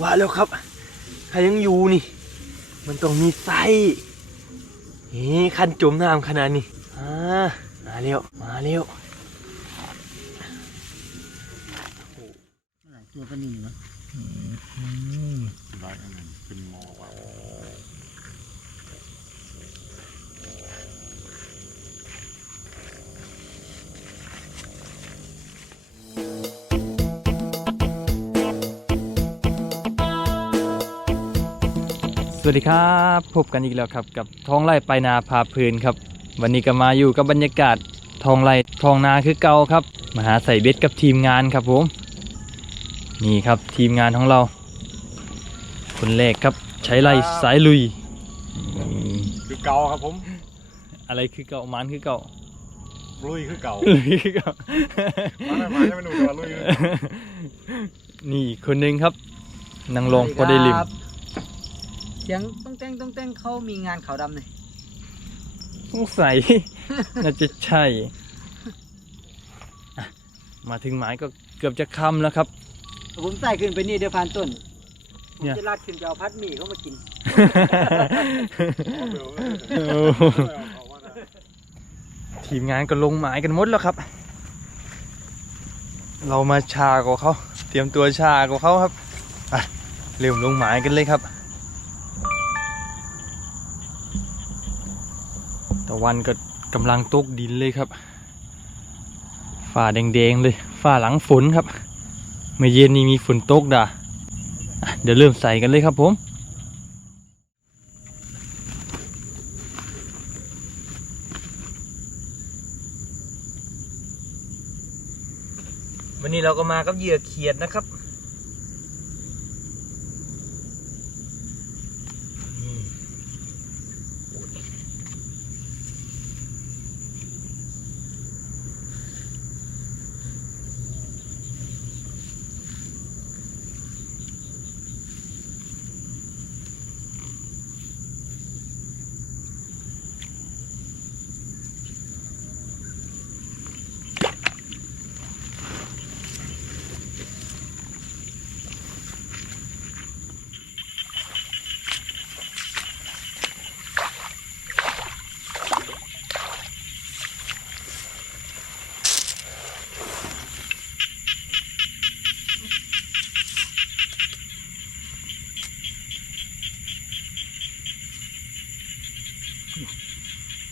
ว่าแล้วครับ ถ้ายังอยู่นี่ มันต้องมีไส้เฮ้คันจมน้ำขนาดนี้อ่ามาเร็ว มาเร็วตัวปลานิลวะได้อันนั้น วัสดีครับพบกันอีกแล้วครับกับท้องไร่ไปนาพาเพลินครับ วันนี้ก็มาอยู่กับบรรยากาศท้องไร่ท้องนาคือเก่าครับมาหาใส่เบ็ดกับทีมงานครับผมนี่ครับทีมงานของเรา คนแรกครับใช้ไร่สายลุยอืมคือเก่าครับผม อะไรคือเก่ามันคือเก่าลุยคือเก่าลุยคือเก่ามาไม่มาจะไม่หนุ่มแต่ว่าลุยคือนี่อีกคนหนึงครับนางรองพอได้ลิมครับเสียงต้องแต่งต้องแต่งเขามีงานขาวดำเลยสงสัย น่าจะใช่อะมาถึงหมายก็เกือบจะค่ำแล้วครับ ผมใส่ขึ้นไปนี่เดี๋ยวพานต้นผมเนี่ย จะลาดขึ้นไปเอาพัดหมี่เข้ามากินเอาเบลโอ้ทีมงานก็ลงหมายกันหมดแล้วครับ เรามาชากว่าเขา เตรียมตัวชากว่าเขาครับไปเริ่มลงหมายกันเลยครับ ตะวันก็กำลังตกดินเลยครับฝ่าแดงๆเลยฝ่าหลังฝนครับเมื่อเย็นนี้มีฝนตกด่ะอะเดี๋ยวเริ่มใส่กันเลยครับผมวันนี้เราก็มากับเหยื่อเขียดนะครับอืม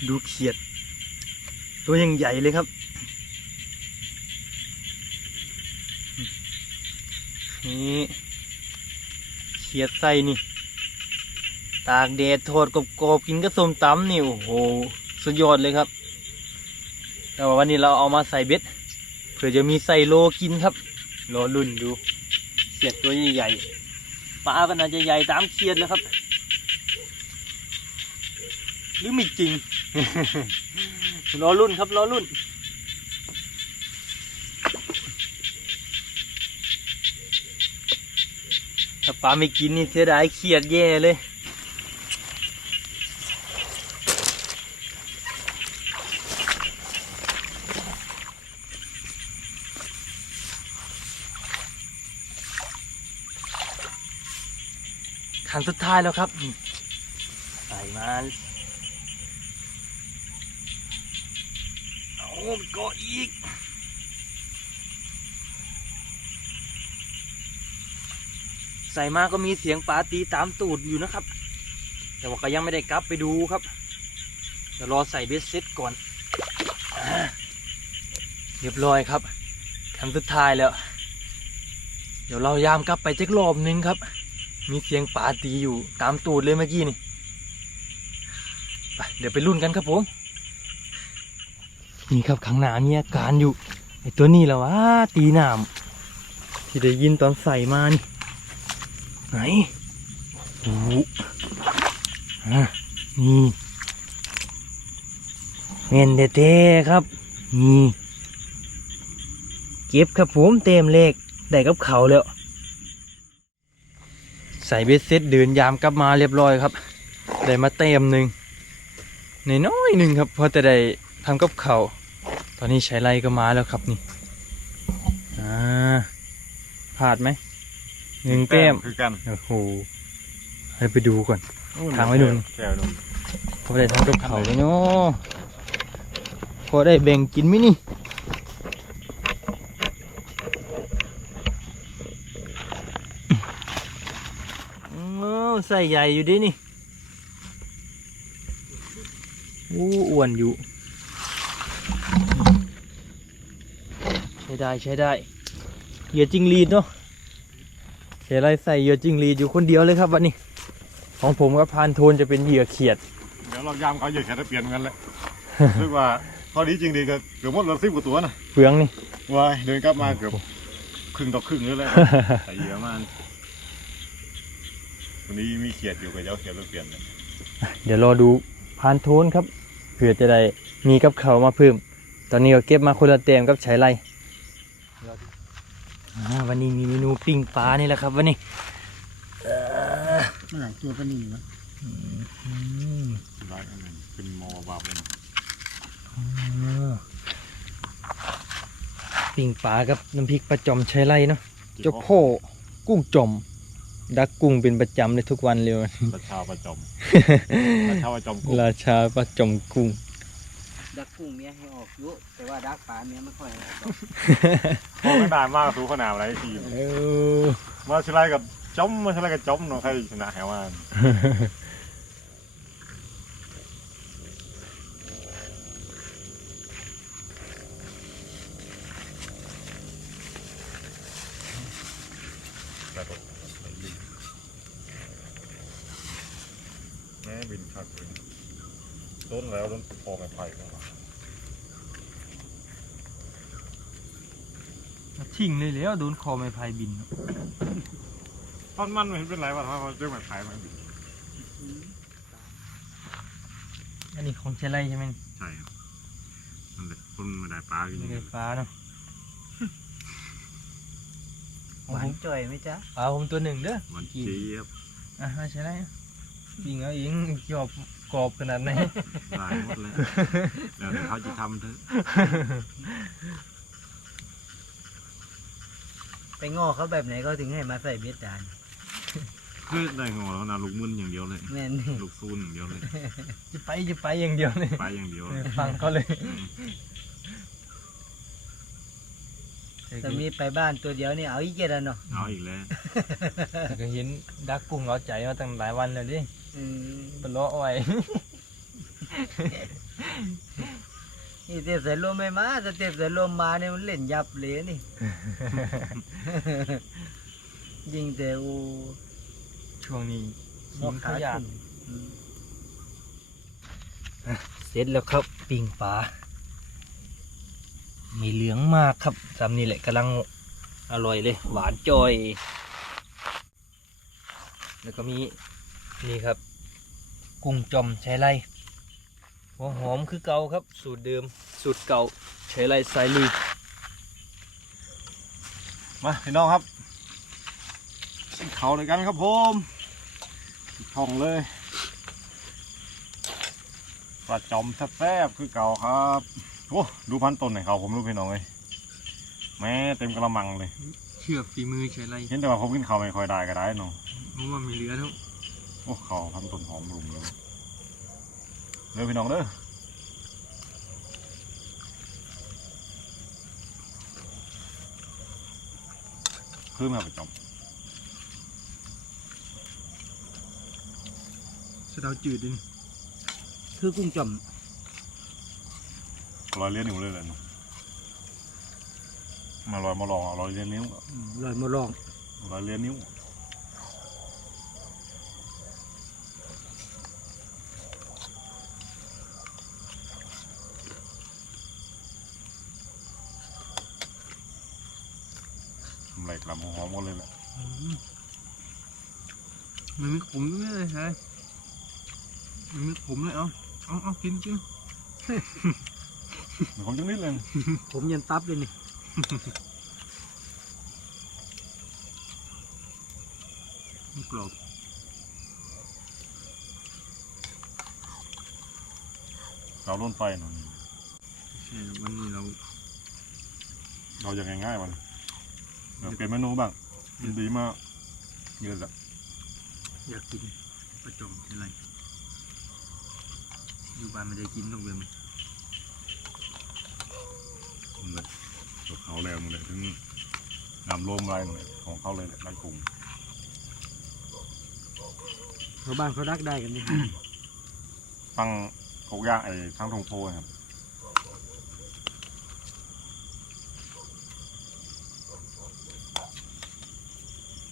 ดูเขียด ตัวยังใหญ่เลยครับนี่เขียดไส้นี่ ตากแดดโทอดกรอบกินก็สมตำนี่ โอ้โห สุดยอดเลยครับ แต่ว่าวันนี้เราเอามาใส่เบ็ดเผื่อจะมีใส่โลกินครับรอรุ่นดูเขียดตัวใหญ่ๆปลาก็น่าจะใหญ่ตามเขียดแล้วครับ หรือไม่จริง รอรุ่นครับรอรุ่น ถ้าปลาไม่กินนี่เสียดายเครียดแย่เลยครั้งสุดท้ายแล้วครับใส่มา เอาก็อีกใส่มาก็มีเสียงปลาตีตามตูดอยู่นะครับ แต่ว่าก็ยังไม่ได้กลับไปดูครับเดี๋ยวรอใส่เบสเซ็ตก่อนอเรียบร้อยครับครั้งสุดท้ายแล้ว เดี๋ยวเรายามกลับไปเจ็กรอบนึงครับ มีเสียงปลาตีอยู่ตามตูดเลยเมื่อกี้นี่เดี๋ยวไปรุ่นกันครับผม นี่ครับข้างหน้ามีอาการอยู่ไอตัวนี้และวะตีน้ำที่ได้ยินตอนใส่มานี่ไหนโอ้ฮะนี่เงินเท่ๆครับนี่เก็บครับผมเต็มเลขได้กับเขาแล้วใส่เบสเซ็ตเดินยามกลับมาเรียบร้อยครับ ได้มาเต็มหนึ่งในน้อยหนึ่งครับพอจะได้ทำกับเขา อนนี้ใช้ไรก็มาแล้วครับนี่อ่าพลาดไหมหนึ่งแต้มคือกันโอ้โหให้ไปดูก่อน ทางไว้นู่นแก้วนู่นพอได้ทำกับเขาวเลยเนาะพอได้แบ่งกินไหมนี่อ้าวใส่ใหญ่อยู่ดินี่ อู้อ้วนอยู่ ช้ได้ใช้ได้ เหยื่อจิงรีดเนาะเสียไรใส่เหยื่อจิงรีดอยู่คนเดียวเลยครับวันนี้ ของผมกับพานโทนจะเป็นเหยื่อเขียด เดี๋ยวเรายามเขาเหยียดแขนเปลี่ยนกันแหละรู้ว่าพอดีจริงดีก็เกือบหมดเราสิบกว่าตัวนะเปลืองนี่วายเดินกลับมาเกือบครึ่งต่อครึ่งเลยแหละใส่เยอะมากวันนี้มีเขียดอยู่กับเจ้าเขียดเราเปลี่ยนเลยเดี๋ยวรอดูพานโทนครับเผื่อจะได้มีกับเขาวมาเพิ่ม ตอนนี้ก็เก็บมาคนละเต็มกับใช้ไรอ่า วันนี้มีเมนูปิ้งปลานี่แหละครับวันนี้เอ่อมันหลายตัวก็นี่วะอืมร้ายอันนั้นเป็นมอบาบเลยนะปิ้งปลากับน้ำพริกปลาจอมใช้ไรเนาะเจ้าพ่อกุ้งจอม ดักกุ้งเป็นประจำเลยทุกวันเลยประชาประจอมประชาประจอมกุ้งราชาปลาจอมกุ้ง ดักกุ้งเนี้ยให้ออกเยอะแต่ว่าดักปลาเนี้ยไม่ค่อยออกหรอกพอไม่นานมากสูขนาดอะไรทีมเออมาชไลกับจอมมาชไลกับจอมเนาะใครชนะแหวานแม่บินชักเลย ต้นแล้วต้นพอไม่ไผ่เข้ามาทิ้งเลยแล้วโดนคอไม้พายบินตอนมันไม่เห็นเป็นไรวะถ้าเขาเจอไม้ไผ่มันบินอันนี้ของใช้ไรใช่ไหมใช่ครับนั่นแหละต้นไม่ได้ปลากินไม่ได้ปลาเนาะหวานจ่อยไหมจ๊ะปลาผมตัวหนึ่งเด้อมันเจี๊ยบอะมาใช้ไรจริงเอาเองจอบ กรอบขนาดไหน ลายหมดแล้วเดี๋ยวเขาจะทำเถอะไปง้อเขาแบบไหนเขาถึงให้มาใส่เบ็ดจานคือได้งอแล้วนะลูกมึนอย่างเดียวเลย แม่นนี่ลูกซูนอย่างเดียวเลย จะไปจะไปอย่างเดียวเลย ไปอย่างเดียวฟังเขาเลยอืมแต่มีไปบ้านตัวเดียวนี่เอาอีกเจ็ดอันเนาะ เอาอีกแล้วแต่ก็เห็นดักกุ้งเอาใจมาตั้งหลายวันแล้วดิอืม เป็นเลาะไว้นี่เต็มใส่ลมไม่มาแต่เต็มใส่ลมมาเนี่ยมันเล่นยับเลยนี่ ยิงแต่อูช่วงนี้นอกหินขาเขาอยากขึ้นอืมเสร็จแล้วครับปิ้งปลา มีเหลืองมากครับสำนี่แหละกำลังอร่อยเลย หวานจอย แล้วก็มี นี่ครับ กุ้งจอมใช้ไรหัวหอมคือเก่าครับ สูตรเดิม สูตรเก่าใช้ไรไซรีมาพี่น้องครับสิเขาด้วยกันครับผมท่องเลยปลาจอมแซ่บๆคือเก่าครับโอ้ดูพันต้นหน่อยเขาผมรู้พี่น้องเลยแม่เต็มกระมังเลย เชื่อฝีมือใช้ไรเห็นแต่ว่าผมกินเขาวไม่ค่อยได้ก็ได้เนาะเพราะว่ามีเหลือแล้ว โอ้เขาพันต้นหอมรุมเลยเด้อพี่น้องเด้อคือมาประจอมสะเดาจืดดินคือกุ้งจ่อมลอยเลี้ยนนิ้วเลยเลยเนาะมาลอยมาลองเอาลอยเลี้ยนนิ้วอืมลอยมาลองลอยเลี้ยนนิ้วทำไรกลับหอมหมดเลยแหละ มันมีขมด้วยเลยใช่มันมีขมเลยเอาเอาเอากินกินเดี๋ยวผมจังนิดเลยผมยันตับเลยนี่มันกรอบเราล้นไฟหน่อยใช่วันนี้เรา เราอย่างง่ายๆมันแบบเปลี่ยนเมนูบ้างยินดีมากเยอะละ อยากกินประจอมเป็นไรอยู่บ้านไม่ได้กินต้องเว้นมึงเลยจบเขาแล้วมึงเลยถึงนำลมอะไรมึงเลยของเขาเลยแหละรักกลุ่มชาวบ้านเขารักได้กันนี่ตั้งโคกย่างไอ้ทั้งทงโพครับ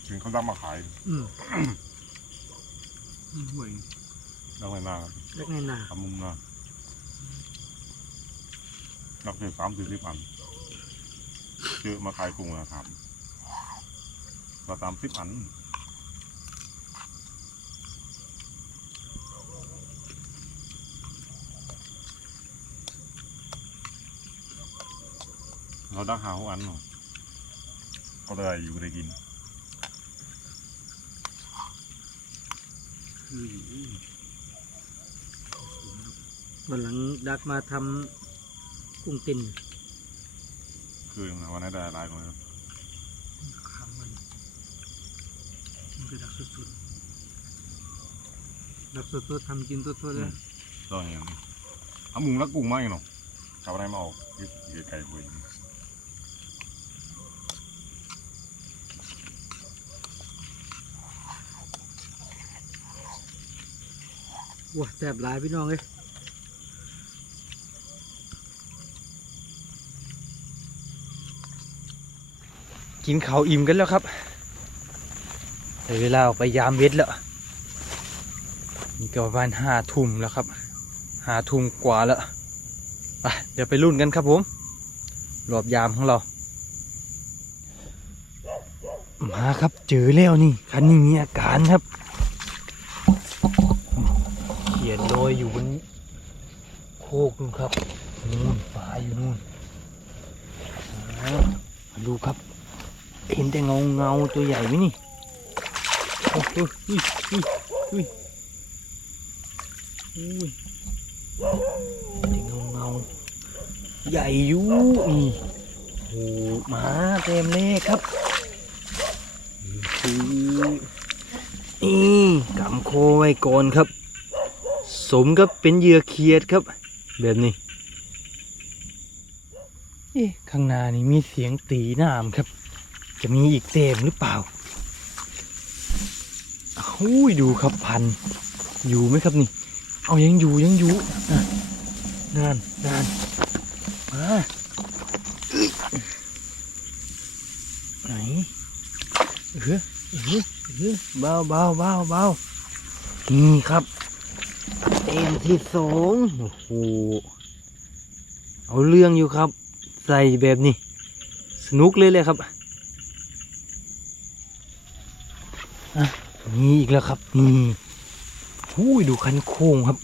ถึงเขาดังมาขาย อืม ห่วยดังเลยนาครับรักในนาทำมุมนานับเป็นสามสี่สิบอันเจอมาขายกรุงนะครับก็ตามสิบอันเราดักหาหัวอันเนาะก็ได้อยู่ได้กิน คือ วันหลังดักมาทำกุ้งตินคือวันนั้นได้หลายคนครับครั้งมันมันคือดักสุดดักสดๆทำกินสดๆเลยก็อย่างนี้เอามุงแล้วกุ้งมาอีกเนาะจับอะไรมาออกยึดยึดไก่คุย ว้าแซ่บหลายพี่น้องเลยกินเขาอิ่มกันแล้วครับแต่เวลาออกไปยามเวทแล้ว นี่ก็ประมาณห้าทุ่มแล้วครับห้าทุ่มกว่าแล้วไปเดี๋ยวไปรุ่นกันครับผม รอบยามของเรา มาครับเจอแล้วนี่คันนี้มีอาการครับ ยนลอยอยู่บนโคกนู่นครับนู่นฟ้าอยู่นู่นอ่ามาดูครับ เห็นแต่เงาเงาๆตัวใหญ่ไหมนี่โอ้โหอุ้ยอุ้ยอุ้ยอุ้ยเห็นแต่เงาเงาๆใหญ่อยู่นี่โอ้โหหมาเต็มเลยครับนี่คือนี่กำโคไว้ก่อนครับ สมกับเป็นเหยื่อเขียดครับ แบบนี้เอ๊ะข้างหน้านี่มีเสียงตีน้ำครับ จะมีอีกเต็มหรือเปล่าอุ้ยดูครับพัน อยู่ไหมครับนี่ เอายังอยู่ยังอยู่นานนานมาไหนเออเออเออเบาเบาเบาเบานี่ครับ เอ็มที่สองโอ้โหเอาเรื่องอยู่ครับ ใส่แบบนี้ สนุกเลยเลยครับนี่อีกแล้วครับนี่หู้ยดูคันโค้งครับ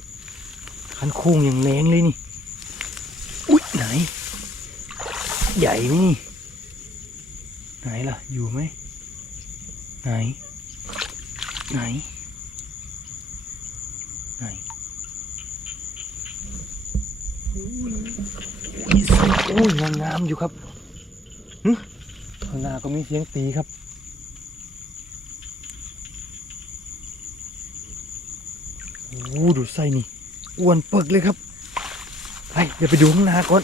คันโค้งอย่างแรงเลยนี่ อุ๊ยไหน ใหญ่ไหมนี่ ไหนล่ะ อยู่ไหม ไหน ไหน ไหน อ้ยงามงามๆอยู่ครับหึข้างหน้าก็มีเสียงตีครับโอ้ดูไส้นี่อ้วนเปึกเลยครับไปเดี๋ยวไปดูข้างหน้าก่อน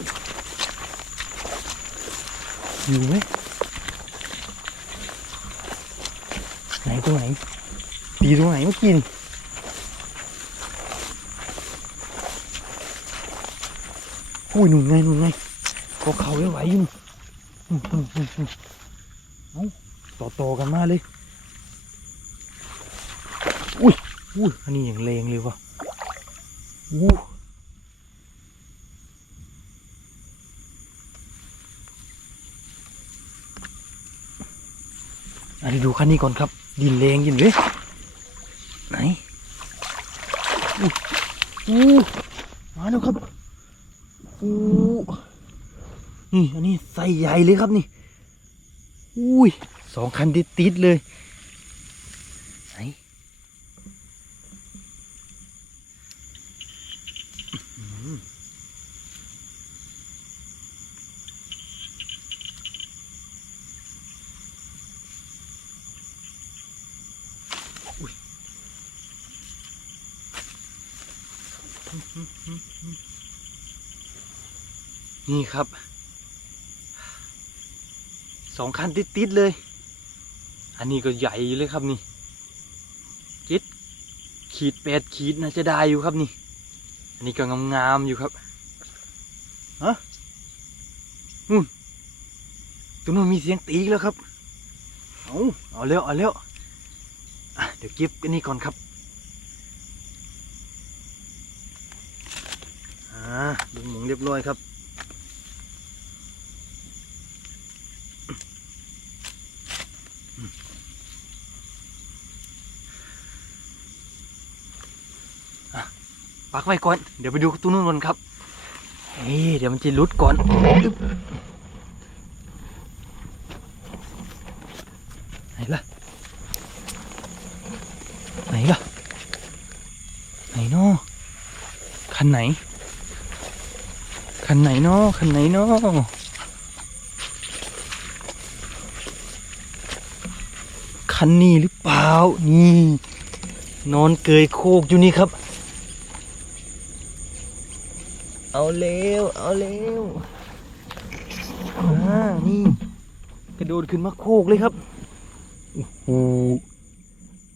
อยู่ไหมไหนตรงไหนตีตรงไหนเมื่อกี้ อุ้ยหนุนไงหนุนไงก็เขาไว้ไหวอยู่ต่อต่อกันมาเลย อุ้ยอุ้ยอันนี้อย่างแรงเลยวะอู้อันนี้ดูคันนี้ก่อนครับ ดินแรงยินเว้ยไหนอู้อู้มาแล้วครับ ส้ใหญ่เลยครับนี่ อุ้ยสองคันติดๆเลยไหนนี่ครับ สองคันติดๆเลย อันนี้ก็ใหญ่เลยครับนี่เจ็ดขีดแปดขีดน่าจะได้อยู่ครับนี่ อันนี้ก็งามๆอยู่ครับฮะนู่นตรงนู้นมีเสียงตีแล้วครับเอาเอาเร็วเอาเร็วเดี๋ยวเก็บอันนี้ก่อนครับอ่าลุงหมุงเรียบร้อยครับ ปักไว้ก่อน เดี๋ยวไปดูตู้นู้นก่อนครับนี่เดี๋ยวมันจะลุดก่อนไหนล่ะไหนล่ะไหนเนาะคันไหน คันไหนเนาะคันไหนเนาะคันนี้หรือเปล่า นี่ นอนเกยโคกอยู่นี่ครับ เอาเร็ว เอาเร็วอ่านี่กระโดดขึ้นมาโคกเลยครับโอ้โห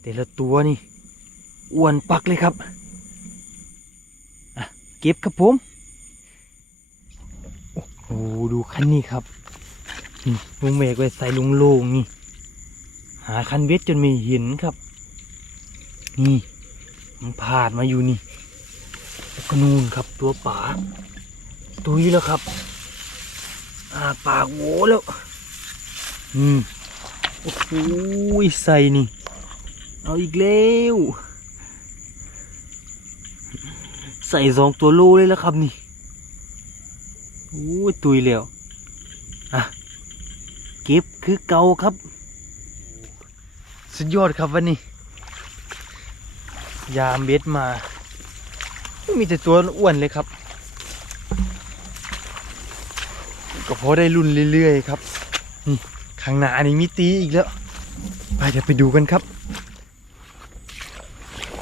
แต่ละตัวนี่อ้วนปักเลยครับเก็บครับผมโอ้โหดูคันนี้ครับนี่ลุงเมกไว้ใส่ลุงโลงนี่ หาคันเวทจนไม่เห็นครับ นี่มันผ่านมาอยู่นี่ ก็นูนครับตัวป่าตุยแล้วครับอ่าปากโหวแล้ว อืม โอ้โหใส่นี่ เอาอีกแล้วใส่สองตัวโลเลยแล้วครับนี่ โอ้ยตุยแล้ว อะ เก็บคือเก่าครับ สุดยอดครับวันนี้ ยามเบ็ดมา มีแต่ตัวอ้วนเลยครับ ก็พอได้รุ่นเรื่อยๆครับนี่ข้างหน้านี่มีตีอีกแล้ว ไปเดี๋ยวไปดูกันครับ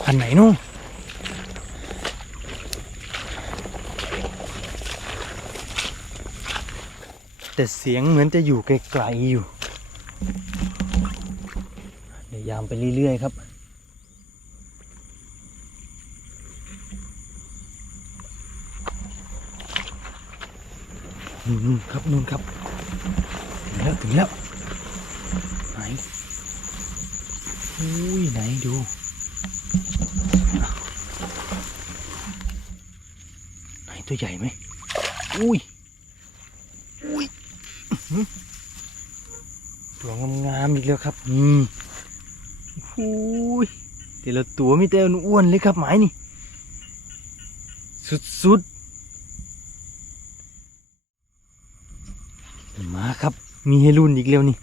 คันไหนนู่นแต่เสียงเหมือนจะอยู่ไกลๆอยู่ เดี๋ยวยามไปเรื่อยๆครับ นู่นครับนู่นครับถึงแล้วถึงแล้วไหนอุ้ยไหนดูไหนตัวใหญ่ไหมอุ้ยอุ้ยตัวงามๆอีกแล้วครับนี่อุ้ยแต่ละตัวมีแต่อ้วนๆเลยครับหมายนี่สุดๆ มาครับ มีให้รุ่นอีกแล้วนี่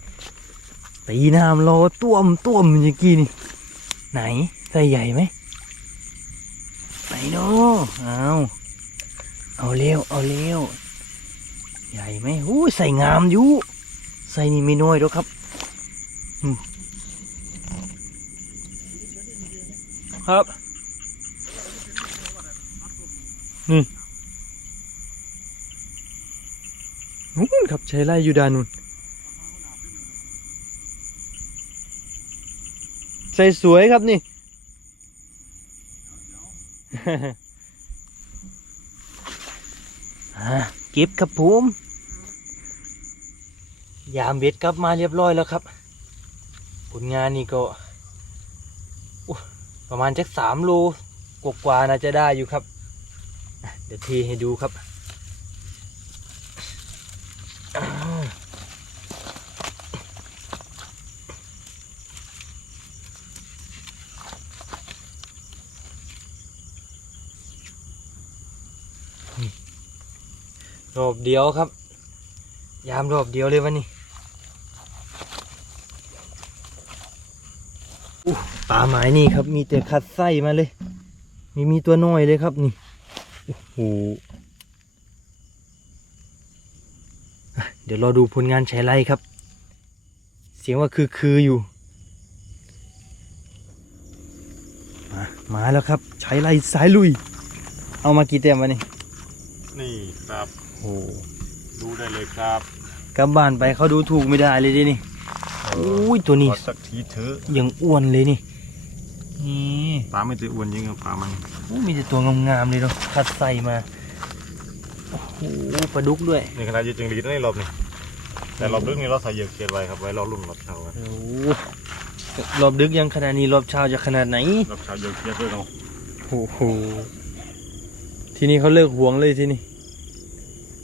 ตีน้ำรอต้วมต้วมเมื่อกี้นี่ ไหนใส่ใหญ่ไหมไหนเนาะเอาเอาเร็วเอาเร็วใหญ่ไหมอู้ใส่งามอยู่ใส่นี่ไม่น้อยหรอกครับครับนี่นู่นครับใช้ไล่อยู่ด้านนู่น ใส่สวยครับนี่อ่าเก็บครับผมยามเบ็ดกลับมาเรียบร้อยแล้วครับ ผลงานนี่ก็ประมาณจักสามโลกว่าๆน่าจะได้อยู่ครับ เดี๋ยวเทให้ดูครับ รอบเดียวครับ ยามรอบเดียวเลยวันนี้ปลาหมายนี่ครับ มีแต่คัดไส้มาเลย มีมีตัวน้อยเลยครับนี่โอ้โหเดี๋ยวรอดูผลงานใช้ไล่ครับ เสียงว่าคือคืออยู่ มามาแล้วครับ ใช้ไล่สายลุย เอามากี่เต็มวะนี่นี่ครับ โอ้ดูได้เลยครับกลับบ้านไปเขาดูถูกไม่ได้เลยดินี่อุ้ยตัวนี้ขอสักทีเถอะยังอ้วนเลยนี่นี่ปลาไม่ได้อ้วนยิงครับปลามันโอ้มีแต่ตัวงามๆเลยเนาะคัดใส่มาโอ้โหปลาดุกด้วยนี่ขนาดเยอะจึงรีดนะในรอบนี้แต่รอบลึกนี่เราใส่เหยือกเขียดไว้ครับไว้รอรุ่นรอบเช้าครับโอ้โหรอบดึกยังขนาดนี้รอบเช้าจะขนาดไหนรอบเช้าเหยือกเขียดด้วยเนาะโอ้โหที่นี่เขาเลิกหวงเลยที่นี่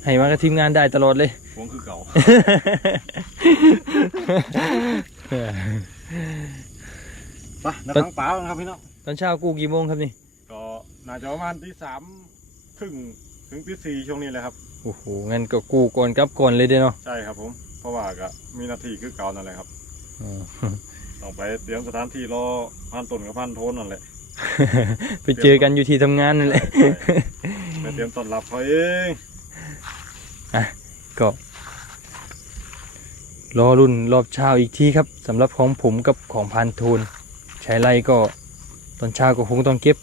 ให้มากับทีมงานได้ตลอดเลยพวงคือเก่า ไปนับทั้งปลากันครับพี่น้อง ตอนเช้ากูกี่โมงครับนี่ ก็น่าจะประมาณที่สามครึ่งถึงที่สี่ช่วงนี้แหละครับ โอ้โห งั้นก็กูก่อนกลับก่อนเลยเด้อเนาะใช่ครับผม เพราะว่าก็มีหนาทีคือเก่านั่นแหละครับอ๋อต้องไปเตรียมสถานที่รอพันต้นกับพันโทนนั่นแหละไปเจอกันอยู่ที่ทำงานนั่นแหละ ไปเตรียมต้อนรับเขาเอง ก็รอรุ่นรอบเช้าอีกทีครับสำหรับของผมกับของพันโทนใช้ไรก็ตอนเช้าก็คงต้องเก็บ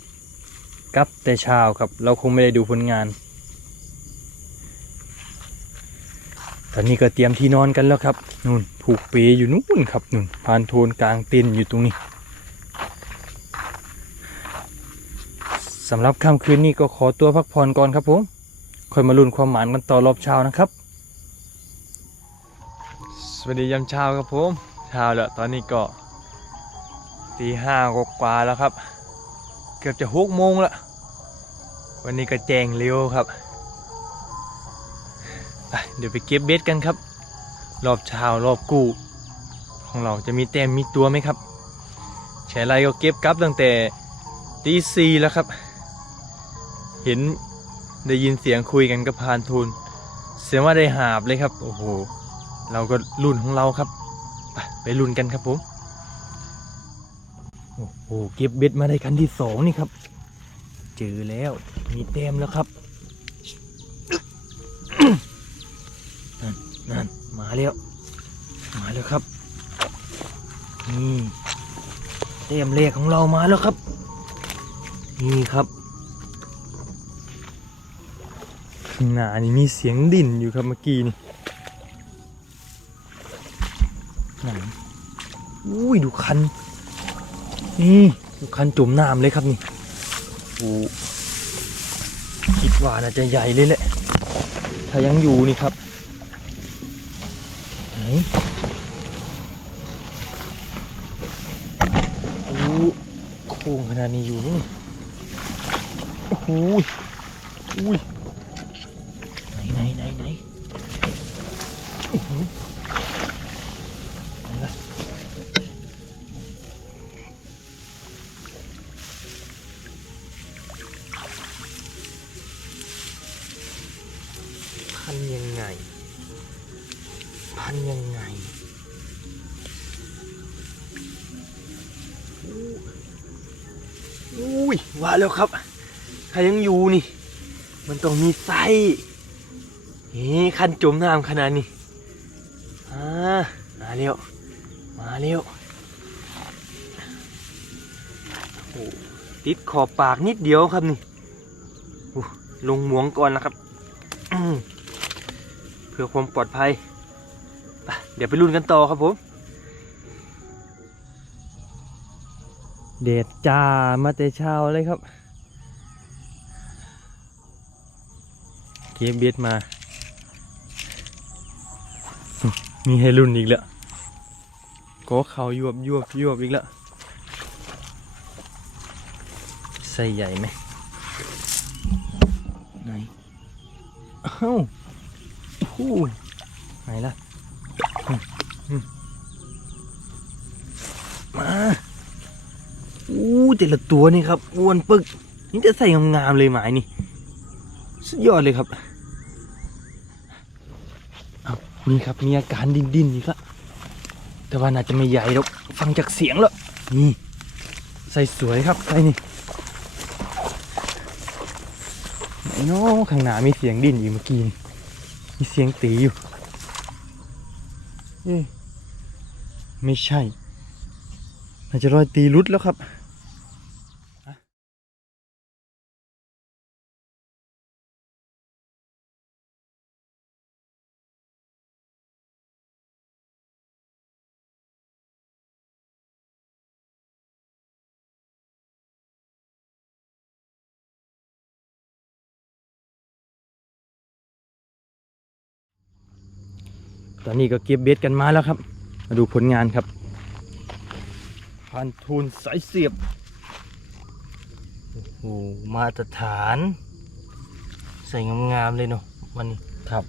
กับแต่เช้าครับ เราคงไม่ได้ดูผลงาน ตอนนี้ก็เตรียมที่นอนกันแล้วครับนู่นผูกเปยอยู่นู่นครับนู่นพานโทนกลางเต็นอยู่ตรงนี้สำหรับค่ำคืนนี้ก็ขอตัวพักผ่อนก่อนครับผม ค่อยมาลุ้นความหมานกันต่อรอบเช้านะครับ สวัสดียามเช้าครับผมเช้าแล้วตอนนี้ก็ตีห้ากว่าแล้วครับ เกือบจะหกโมงละวันนี้ก็แจงเร็วครับ เดี๋ยวไปเก็บเบ็ดกันครับ รอบเช้ารอบกู้ของเราจะมีแต้มมีตัวไหมครับแชร์ไรก็เก็บกลับตั้งแต่ตีสี่แล้วครับ เห็น ได้ยินเสียงคุยกันกับพานทูลเสียงว่าได้หาบเลยครับ โอ้โห เราก็รุ่นของเราครับ ไปไปรุ่นกันครับผม โอ้โห เก็บเบ็ดมาได้คันที่สองนี่ครับ เจอแล้ว มีเต็มแล้วครับ นั่นนั่นมาแล้ว มาแล้วครับ นี่เต็มเลขของเรามาแล้วครับ นี่ครับ ข้างหน้านี่มีเสียงดิ่นอยู่ครับเมื่อกี้นี่นอุ้ยดูคัน นี่ดูคันจุ่มน้ำเลยครับนี่โอ้คิดว่าน่าจะใหญ่เลยแหละ ถ้ายังอยู่นี่ครับไหนโอ้โค้งขนาดนี้อยู่นี่โอ้โหอุ้ย แล้วครับ ถ้ายังอยู่นี่ มันต้องมีไส้เฮ้คันจมน้ำขนาดนี้อ่ามาเร็ว มาเร็วโอ้ติดขอบปากนิดเดียวครับนี่ลงหมวงก่อนนะครับ เพื่อความปลอดภัย เดี๋ยวไปรุ่นกันต่อครับผม เดดจ้ามาแต่เช้าเลยครับ เก็บเบ็ดมา มีให้รุ่นอีกแล้วก็เขายวบยวบยวบอีกแล้วใส่ใหญ่ไหมไหนอ้าวโอ้โหไหนล่ะอืมอืมมา อู้แต่ละตัวนี่ครับอ้วนปึก นี่จะใส่งามๆเลยหมายนี่ สุดยอดเลยครับเอานี่ครับมีอาการดิ้นๆอีกแล้วแต่ว่าน่าจะไม่ใหญ่หรอกฟังจากเสียงแล้วนี่ใส่สวยครับใส่นี่ไหนเนาะข้างหน้ามีเสียงดิ้นอยู่เมื่อกี้มีเสียงตีอยู่เอ๊ไม่ใช่น่าจะรอยตีรุดแล้วครับ ตอนนี้ก็เก็บเบ็ดกันมาแล้วครับ มาดูผลงานครับพันทูนสายเสียบ โอ้โห มาตรฐาน ใส่งามๆเลยเนาะวันนี้ครับ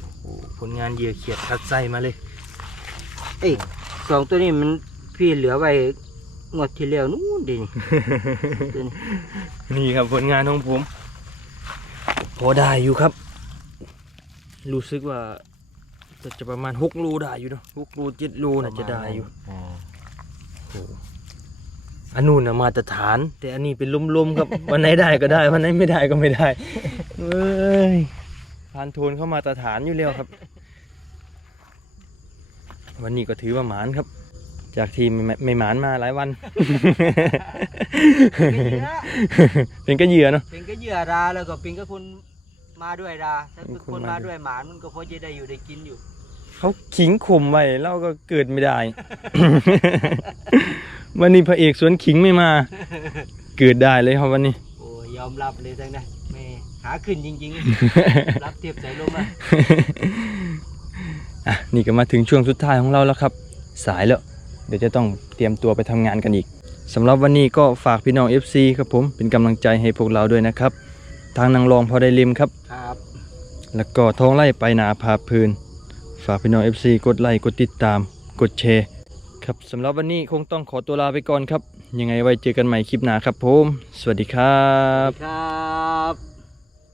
โอ้โหผลงานเหยื่อเขียดคัดไส้มาเลย เอ้ยสองตัวนี้มันพี่เหลือไว้งวดที่แล้วนู้นดิตัวนี้นี่ครับผลงานของผม พอได้อยู่ครับ รู้สึกว่า จะจะประมาณหกโลได้อยู่เนาะหกโลเจ็ดโลน่าจะได้อยู่อืมโอ้อันนู้นนะมาตรฐาน แต่อันนี้เป็นลมๆครับ วันไหนได้ก็ได้ วันไหนไม่ได้ก็ไม่ได้เอ้ยพานโทนเข้ามาตรฐานอยู่แล้วครับ วันนี้ก็ถือว่าหมานครับ จากทีมไม่ไม่หมานมาหลายวัน เป็นก็เหยื่อเนาะเป็นก็เหยื่อราแล้วก็เป็นก็คนมาด้วยราถ้าเป็นเป็นคนคนมามาด้ด้ววยยหมามันก็พอจะได้อยู่ได้กินอยู่ เขาขิงข่มไว้เราก็เกิดไม่ได้ วันนี้พระเอกสวนขิงไม่มา เกิดได้เลยครับวันนี้ โอ้ยยอมรับเลยทั้งนั้นแม่หาขึ้นจริงๆ รับเทียบสายลมอะอะนี่ก็มาถึงช่วงสุดท้ายของเราแล้วครับ สายแล้ว เดี๋ยวจะต้องเตรียมตัวไปทำงานกันอีกสำหรับวันนี้ก็ฝากพี่น้อง FC ครับผมเป็นกำลังใจให้พวกเราด้วยนะครับ ทางนางรองพอได้ริมครับ ครับ แล้วก็ท้องไล่ไปหนาพาพื้น ฝากพี่น้อง FC กดไลค์กดติดตาม กดแชร์ครับสำหรับวันนี้คงต้องขอตัวลาไปก่อนครับ ยังไงไว้เจอกันใหม่คลิปหน้าครับผม สวัสดีครับ ครับ